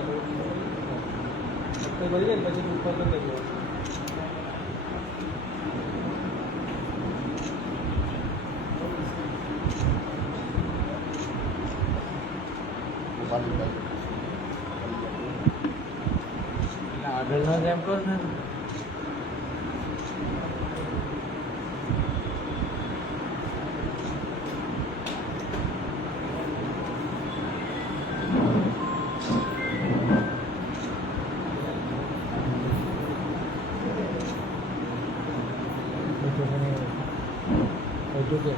ભરી જાય પછી ઉપર તો લઈ જાય આગળનો જ એમ કહો ને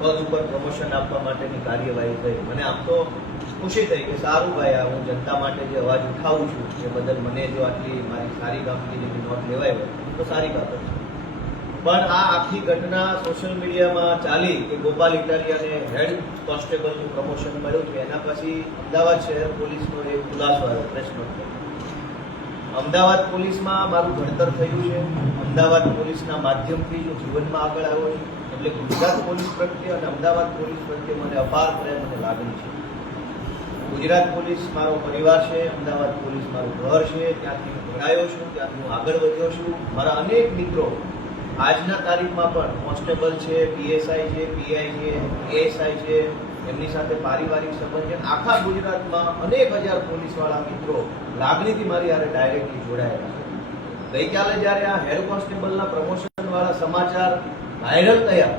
પદ ઉપર પ્રમોશન આપવા માટેની કાર્યવાહી થઈ મને આમ તો ખુશી થઈ કે સારું ભાઈ આ હું જનતા માટે જે અવાજ ઉઠાવું છું જે બદલ મને જો આટલી મારી સારી કામગીરીની નોટ લેવાય તો સારી બાબત છે પણ આ આખી ઘટના સોશિયલ મીડિયામાં ચાલી કે ગોપાલ ઇટાલિયાને હેડ કોન્સ્ટેબલનું પ્રમોશન મળ્યું હતું એના પછી અમદાવાદ શહેર પોલીસનો એક ખુલાસો આવ્યો પ્રેસ નોટ અમદાવાદ પોલીસમાં મારું ઘડતર થયું છે અમદાવાદ પોલીસના માધ્યમથી જો જીવનમાં આગળ આવ્યો છું એટલે ગુજરાત પોલીસ પ્રત્યે અને અમદાવાદ પોલીસ પ્રત્યે મને અપાર પ્રેમ અને લાગણી છે ગુજરાત પોલીસ મારો પરિવાર છે અમદાવાદ પોલીસ મારું ઘર છે ત્યાંથી હું ભણાયો છું ત્યાંથી હું આગળ વધ્યો છું મારા અનેક મિત્રો આજના તારીખમાં પણ કોન્સ્ટેબલ છે પીએસઆઈ છે પીઆઈ છે એએસઆઈ છે એમની સાથે પારિવારિક સંબંધ છે આખા ગુજરાતમાં અનેક હજાર પોલીસવાળા મિત્રો લાગણીથી મારી યારે ડાયરેક્ટલી જોડાયેલા છે ગઈકાલે જ્યારે આ હેડ કોન્સ્ટેબલના પ્રમોશન સમાચાર વાયરલ થયા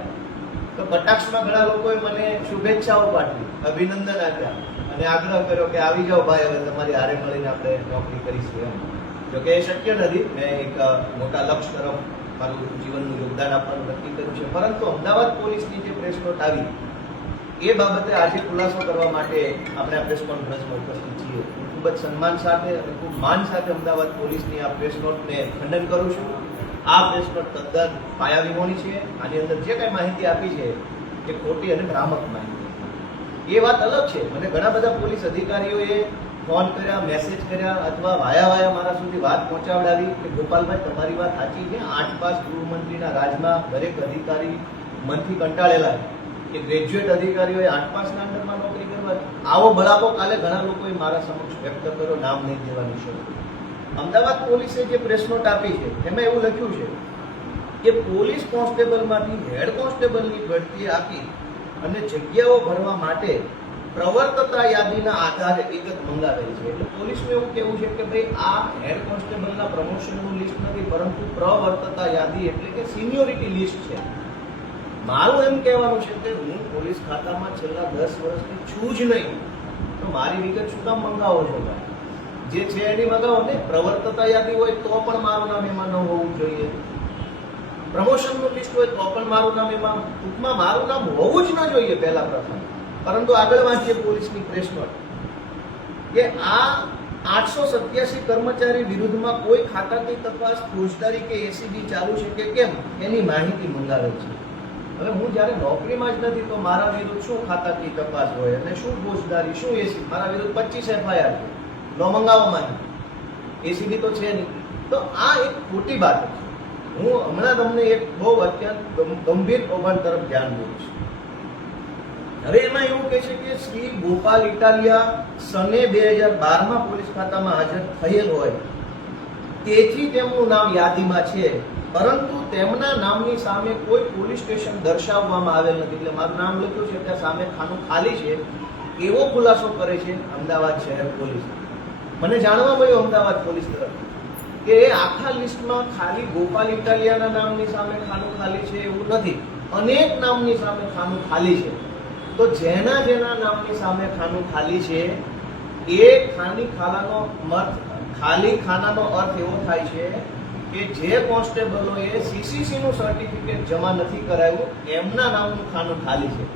તો કટાક્ષમાં ઘણા લોકોએ મને શુભેચ્છાઓ પાઠવી અભિનંદન આપ્યા અને આગ્રહ કર્યો કે આવી જાઓ ભાઈ હવે તમારી હારે મળીને આપણે નોકરી કરીશું એમ જોકે એ શક્ય નથી મેં એક મોટા લક્ષ્ય તરફ મારું જીવનનું યોગદાન આપવાનું નક્કી કર્યું છે પરંતુ અમદાવાદ પોલીસની જે પ્રેસ નોટ આવી એ બાબતે આજે ખુલાસો કરવા માટે આપણે આ પ્રેસ કોન્ફરન્સમાં ઉપસ્થિત છીએ ખૂબ જ સન્માન સાથે અને ખૂબ માન સાથે અમદાવાદ પોલીસની આ પ્રેસ નોટને ખંડન કરું છું આ પ્રેસ પર તદ્દન પાયા વિહોણી છે આની અંદર જે કાંઈ માહિતી આપી છે એ ખોટી અને ભ્રામક માહિતી એ વાત અલગ છે મને ઘણા બધા પોલીસ અધિકારીઓએ ફોન કર્યા મેસેજ કર્યા અથવા વાયા વાયા મારા સુધી વાત પહોંચાડાવી કે ગોપાલભાઈ તમારી વાત સાચી છે આઠ પાસ ગૃહમંત્રીના રાજમાં દરેક અધિકારી મનથી કંટાળેલા કે ગ્રેજ્યુએટ અધિકારીઓએ આઠ પાસના અંડરમાં નોકરી કરવા આવો બળાપો કાલે ઘણા લોકોએ મારા સમક્ષ વ્યક્ત કર્યો નામ નહીં દેવાની શરૂ અમદાવાદ પોલીસે જે પ્રેસ નોટ આપી છે એમાં એવું લખ્યું છે કે પોલીસ કોન્સ્ટેબલમાંથી હેડ કોન્સ્ટેબલની ભરતી આપી અને જગ્યાઓ ભરવા માટે પ્રવર્તતા યાદીના આધારે વિગત મંગાવેલ છે એટલે પોલીસનું એવું કહેવું છે કે ભાઈ આ હેડ કોન્સ્ટેબલના પ્રમોશનનું લિસ્ટ નથી પરંતુ પ્રવર્તતા યાદી એટલે કે સિનિયોરિટી લિસ્ટ છે મારું એમ કહેવાનું છે કે હું પોલીસ ખાતામાં છેલ્લા દસ વર્ષથી છું જ નહીં તો મારી વિગત શું કામ મંગાવો છો ભાઈ જે છે એની મગાવો ને પ્રવર્તતા યાદી હોય તો પણ મારું નામ એમાં ન હોવું જોઈએ પ્રમોશનનું લિસ્ટ હોય તો પણ મારું નામ એમાં ટૂંકમાં મારું નામ હોવું જ ન જોઈએ પહેલા પ્રથમ પરંતુ આગળ વાંચીએ પોલીસની પ્રેસ નોટ કે આ આઠસો સત્યાસી કર્મચારી વિરુદ્ધમાં કોઈ ખાતાની તપાસ ફોજદારી કે એસીબી ચાલુ છે કે કેમ એની માહિતી મંગાવે છે હવે હું જ્યારે નોકરીમાં જ નથી તો મારા વિરુદ્ધ શું ખાતાની તપાસ હોય અને શું ફોજદારી શું એસી મારા વિરુદ્ધ પચીસ એફઆઈઆર છે ન મંગાવવામાં એસીબી તો છે નહીં તો આ એક ખોટી બાબત છે હું હમણાં તમને એક બહુ અત્યંત ગંભીર કૌભાંડ તરફ ધ્યાન દઉં છું હવે એમાં એવું કહે છે કે શ્રી ગોપાલ ઇટાલિયા સને બે હજાર બારમાં પોલીસ ખાતામાં હાજર થયેલ હોય તેથી તેમનું નામ યાદીમાં છે પરંતુ તેમના નામની સામે કોઈ પોલીસ સ્ટેશન દર્શાવવામાં આવેલ નથી એટલે મારું નામ લખ્યું છે ત્યાં સામે ખાનું ખાલી છે એવો ખુલાસો કરે છે અમદાવાદ શહેર પોલીસ મને જાણવા મળ્યું અમદાવાદ પોલીસ તરફ કે આખા લિસ્ટમાં ખાલી ગોપાલ ઇટાલિયાના નામની સામે ખાનું ખાલી છે એવું નથી અનેક નામની સામે ખાનું ખાલી છે તો જેના જેના નામની સામે ખાનું ખાલી છે એ ખાની ખાલાનો ખાનાનો ખાલી ખાનાનો અર્થ એવો થાય છે કે જે કોન્સ્ટેબલોએ સીસીસીનું સર્ટિફિકેટ જમા નથી કરાવ્યું એમના નામનું ખાનું ખાલી છે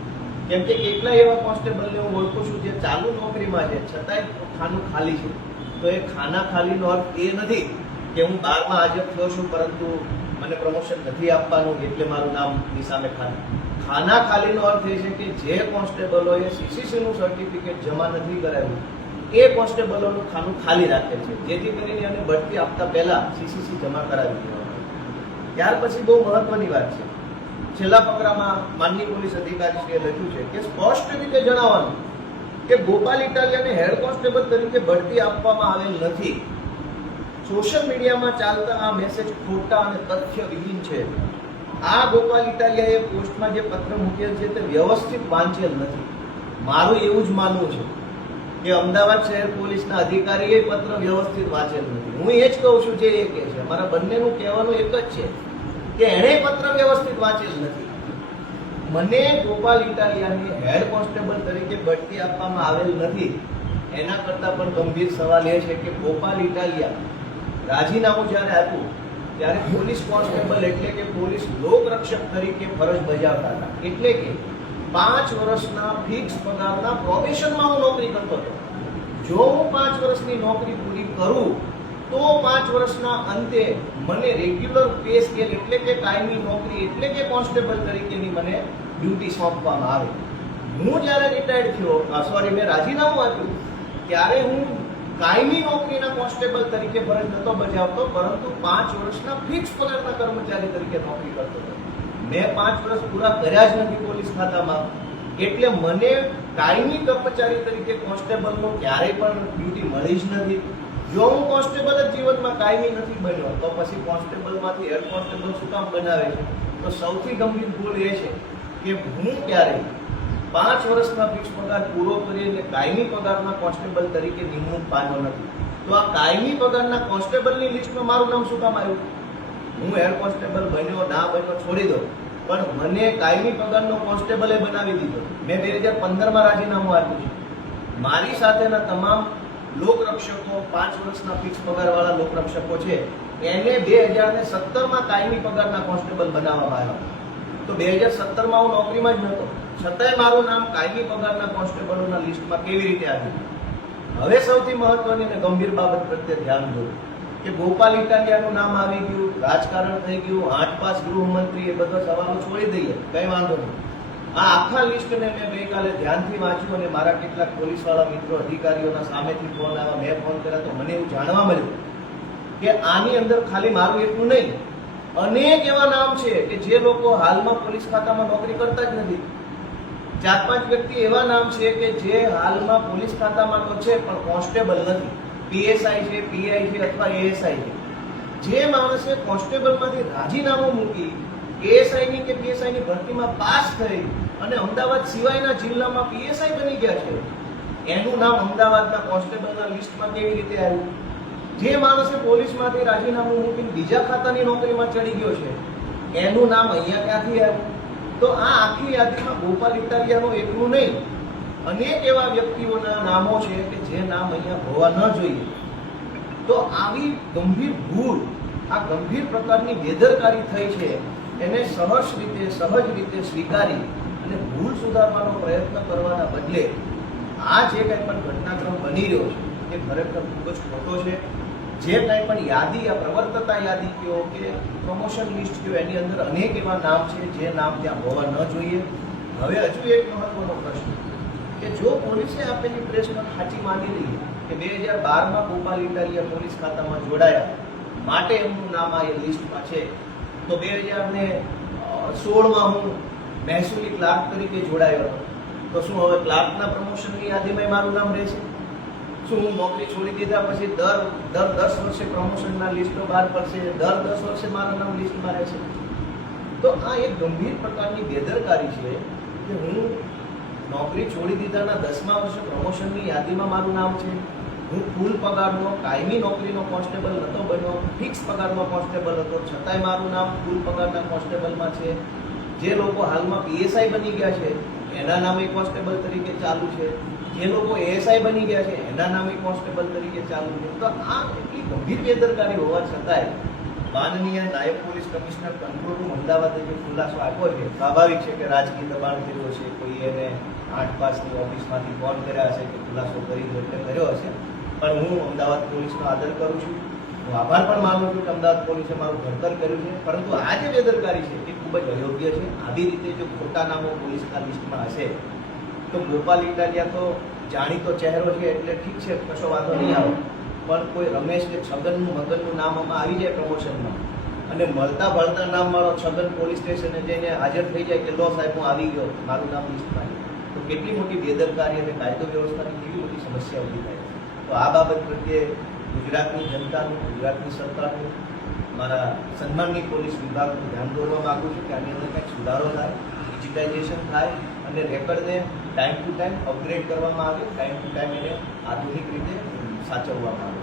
કેમ કે કેટલા એવા કોન્સ્ટેબલને હું ઓળખું છું જે ચાલુ નોકરીમાં છે છતાંય ખાનું ખાલી છે તો એ ખાના ખાલીનો અર્થ એ નથી કે હું બારમાં હાજર થયો છું પરંતુ મને પ્રમોશન નથી આપવાનું એટલે મારું નામની સામે ખાના ખાના ખાલીનો અર્થ એ છે કે જે કોન્સ્ટેબલોએ સીસીસીનું સર્ટિફિકેટ જમા નથી કરાવ્યું એ કોન્સ્ટેબલોનું ખાનું ખાલી રાખે છે જેથી કરીને એને બઢતી આપતા પહેલાં સીસીસી જમા કરાવી દેવામાં ત્યાર પછી બહુ મહત્વની વાત છે છેલ્લા ફકરામાં માનની પોલીસ અધિકારી અધિકારીશ્રીએ લખ્યું છે કે સ્પષ્ટ રીતે જણાવવાનું કે ગોપાલ ઇટાલિયાને હેડ કોન્સ્ટેબલ તરીકે બઢતી આપવામાં આવેલ નથી સોશિયલ મીડિયામાં ચાલતા આ મેસેજ ખોટા અને તથ્ય વિહીન છે આ ગોપાલ ઇટાલિયાએ પોસ્ટમાં જે પત્ર મૂકેલ છે તે વ્યવસ્થિત વાંચેલ નથી મારું એવું જ માનવું છે કે અમદાવાદ શહેર પોલીસના અધિકારીએ પત્ર વ્યવસ્થિત વાંચેલ નથી હું એ જ કહું છું જે એ કહે છે મારા બંનેનું કહેવાનું એક જ છે કે એણે પત્ર વ્યવસ્થિત વાંચેલ નથી મને ગોપાલ ઇટાલિયાની હેડ કોન્સ્ટેબલ તરીકે બઢતી આપવામાં આવેલ નથી એના કરતાં પણ ગંભીર સવાલ એ છે કે ગોપાલ ઇટાલિયા રાજીનામું જ્યારે આપ્યું ત્યારે પોલીસ કોન્સ્ટેબલ એટલે કે પોલીસ લોકરક્ષક તરીકે ફરજ બજાવતા હતા એટલે કે પાંચ વર્ષના ફિક્સ પગારના પ્રોબેશનમાં હું નોકરી કરતો હતો જો હું પાંચ વર્ષની નોકરી પૂરી કરું તો પાંચ વર્ષના અંતે મને રેગ્યુલર પે સ્કેલ એટલે કે ટાઈમની નોકરી એટલે કે કોન્સ્ટેબલ તરીકેની મને ડ્યુટી સોંપવામાં આવે હું જ્યારે રિટાયર્ડ થયો સોરી મેં રાજીનામું આપ્યું ત્યારે હું કાયમી નોકરીના કોન્સ્ટેબલ તરીકે ફરજ નહોતો બજાવતો પરંતુ પાંચ વર્ષના ફિક્સ પગારના કર્મચારી તરીકે નોકરી કરતો હતો મેં પાંચ વર્ષ પૂરા કર્યા જ નથી પોલીસ ખાતામાં એટલે મને કાયમી કર્મચારી તરીકે કોન્સ્ટેબલનો ક્યારેય પણ ડ્યુટી મળી જ નથી જો હું કોન્સ્ટેબલ જ જીવનમાં કાયમી નથી બન્યો તો પછી કોન્સ્ટેબલમાંથી એર કોન્સ્ટેબલ શું કામ બનાવે છે તો સૌથી ગંભીર ભૂલ એ છે કે હું ક્યારે પાંચ વર્ષના ફિક્સ પગાર પૂરો કરીને કાયમી પગારના કોન્સ્ટેબલ તરીકે નિમણૂક પામ્યો નથી તો આ કાયમી પગારના કોન્સ્ટેબલની લિસ્ટમાં મારું નામ શું કામ આવ્યું હું એર કોન્સ્ટેબલ બન્યો ના બન્યો છોડી દો પણ મને કાયમી પગારનો કોન્સ્ટેબલે બનાવી દીધો મેં બે હજાર પંદરમાં રાજીનામું આપ્યું છે મારી સાથેના તમામ લોકરક્ષકો પાંચ વર્ષના ફિક્સ પગારવાળા લોકરક્ષકો છે એને બે હજાર ને સત્તરમાં કાયમી પગારના કોન્સ્ટેબલ બનાવવામાં આવ્યા તો બે હજાર સત્તરમાં હું નોકરીમાં જ નહોતો છતાંય મારું નામ કાયમી પગારના કોન્સ્ટેબલોના લિસ્ટમાં કેવી રીતે આવ્યું હવે સૌથી મહત્વની અને ગંભીર બાબત પ્રત્યે ધ્યાન દો કે ગોપાલ ઇટાલિયાનું નામ આવી ગયું રાજકારણ થઈ ગયું આઠ પાસ ગૃહમંત્રી એ બધા સવાલો છોડી દઈએ કઈ વાંધો નહીં આ આખા લિસ્ટને મેં ગઈકાલે ધ્યાનથી વાંચ્યું અને મારા કેટલાક પોલીસવાળા મિત્રો અધિકારીઓના સામેથી ફોન આવ્યા મેં ફોન કર્યા તો મને એવું જાણવા મળ્યું કે આની અંદર ખાલી મારું એટલું નહીં અનેક એવા નામ છે કે જે લોકો હાલમાં પોલીસ ખાતામાં નોકરી કરતા જ નથી ચાર પાંચ વ્યક્તિ એવા નામ છે કે જે હાલમાં પોલીસ ખાતામાં તો છે પણ કોન્સ્ટેબલ નથી પીએસઆઈ છે પીઆઈ છે અથવા એએસઆઈ છે જે માણસે કોન્સ્ટેબલમાંથી રાજીનામું મૂકી એએસઆઈની કે પીએસઆઈની ભરતીમાં પાસ થઈ અને અમદાવાદ સિવાયના જિલ્લામાં પીએસઆઈ બની ગયા છે એનું નામ અમદાવાદના કોન્સ્ટેબલના લિસ્ટમાં કેવી રીતે આવ્યું જે માણસે પોલીસમાંથી રાજીનામું મૂકીને બીજા ખાતાની નોકરીમાં ચડી ગયો છે એનું નામ અહીંયા ક્યાંથી આવ્યું તો આ આખી યાદીમાં ગોપાલ ઇટાલિયાનું એટલું નહીં અનેક એવા વ્યક્તિઓના નામો છે કે જે નામ અહીંયા હોવા ન જોઈએ તો આવી ગંભીર ભૂલ આ ગંભીર પ્રકારની બેદરકારી થઈ છે એને સહજ રીતે સહજ રીતે સ્વીકારી અને ભૂલ સુધારવાનો પ્રયત્ન કરવાના બદલે આ જે કંઈ પણ ઘટનાક્રમ બની રહ્યો છે એ ખરેખર ખૂબ જ ખોટો છે જે કાંઈ પણ યાદી આ પ્રવર્તતા યાદી કહો કે પ્રમોશન લિસ્ટ કહો એની અંદર અનેક એવા નામ છે જે નામ ત્યાં હોવા ન જોઈએ હવે હજુ એક મહત્વનો પ્રશ્ન કે જો પોલીસે આપેલી પ્રેસમાં ખાંચી માની લઈએ કે બે હજાર બારમાં ગોપાલ ઇટાલિયા પોલીસ ખાતામાં જોડાયા માટે એમનું નામ આ લિસ્ટમાં છે તો બે હજારને સોળમાં હું મહેસૂલી ક્લાર્ક તરીકે જોડાયો હતો તો શું હવે ક્લાર્કના પ્રમોશનની યાદીમાં મારું નામ રહેશે શું હું નોકરી છોડી દીધા પછી દર દર દસ વર્ષે પ્રમોશનના લિસ્ટો બહાર પડશે દર દસ વર્ષે મારું નામ લિસ્ટ મારે છે તો આ એક ગંભીર પ્રકારની બેદરકારી છે કે હું નોકરી છોડી દીધાના દસમા વર્ષે પ્રમોશનની યાદીમાં મારું નામ છે હું ફૂલ પગારનો કાયમી નોકરીનો કોન્સ્ટેબલ નહોતો બન્યો ફિક્સ પગારમાં કોન્સ્ટેબલ હતો છતાંય મારું નામ ફૂલ પગારના કોન્સ્ટેબલમાં છે જે લોકો હાલમાં પીએસઆઈ બની ગયા છે એના નામે કોન્સ્ટેબલ તરીકે ચાલુ છે જે લોકો એએસઆઈ બની ગયા છે એના નામે કોન્સ્ટેબલ તરીકે ચાલુ છે તો આ એટલી ગંભીર બેદરકારી હોવા છતાંય માનનીય નાયબ પોલીસ કમિશનર કંટ્રોલરૂમ અમદાવાદે જે ખુલાસો આપ્યો છે સ્વાભાવિક છે કે રાજકીય દબાણ કર્યો છે કોઈ એને આઠ પાસની ઓફિસમાંથી ફોન કર્યા હશે કે ખુલાસો કરી કર્યો હશે પણ હું અમદાવાદ પોલીસનો આદર કરું છું હું આભાર પણ માનું છું કે અમદાવાદ પોલીસે મારું ઘડતર કર્યું છે પરંતુ આ જે બેદરકારી છે એ ખૂબ જ અયોગ્ય છે આવી રીતે જો ખોટા નામો પોલીસના લિસ્ટમાં હશે તો ગોપાલ ઇટાલિયા તો જાણીતો ચહેરો છે એટલે ઠીક છે કશો વાંધો નહીં આવે પણ કોઈ રમેશ કે છગનનું મગનનું નામ આમાં આવી જાય પ્રમોશનમાં અને મળતા ભળતા નામ મારો છગન પોલીસ સ્ટેશને જઈને હાજર થઈ જાય કે લો સાહેબ હું આવી ગયો મારું નામ લિસ્ટમાં તો કેટલી મોટી બેદરકારી અને કાયદો વ્યવસ્થાની કેવી મોટી સમસ્યા ઊભી થાય તો આ બાબત પ્રત્યે ગુજરાતની જનતાનું ગુજરાતની સરકારનું મારા સન્માનની પોલીસ વિભાગનું ધ્યાન દોરવા માગું છું કે આની અંદર કંઈક સુધારો થાય ડિજિટાઇઝેશન થાય અને રેકર્ડને ટાઈમ ટુ ટાઈમ અપગ્રેડ કરવામાં આવે ટાઈમ ટુ ટાઈમ એને આધુનિક રીતે સાચવવામાં આવે